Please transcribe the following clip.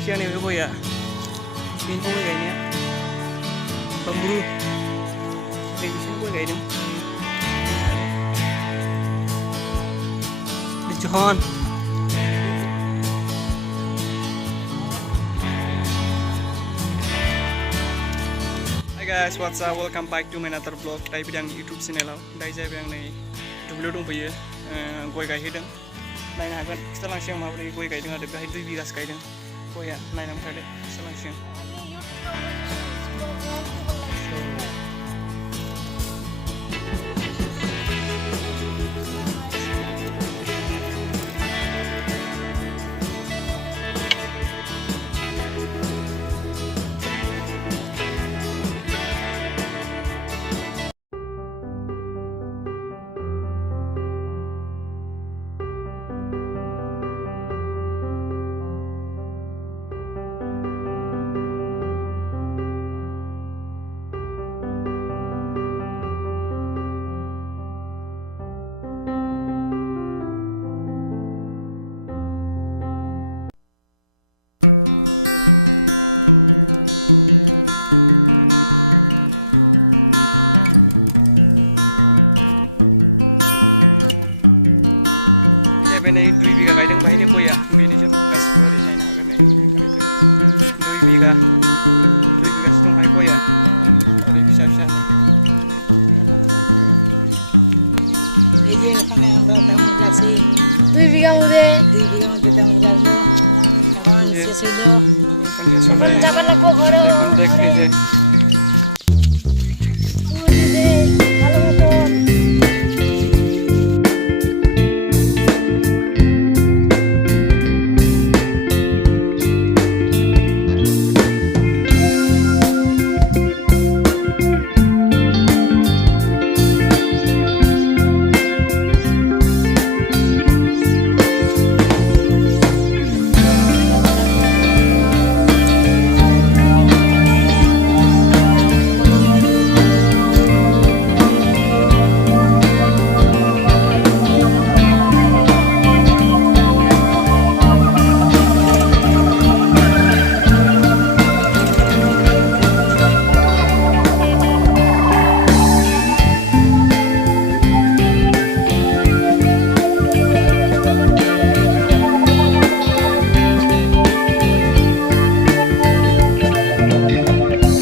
लांसिया नैबे गया बेनो गय गायनाया बांबुरु नैबेसिम गय गायदों जहन Hi guys, what's up? Welcome back to my another vlog. Dai bidang YouTube channel. Dai jai bidang nei dublio dongफैयो गय गायहैदों नायनो हागोन खिथालांसै आं माबोरै गय गायदों आरो बेहाय 2 बिगासो गायदों गया नायनानै थादो खिथालांसै आं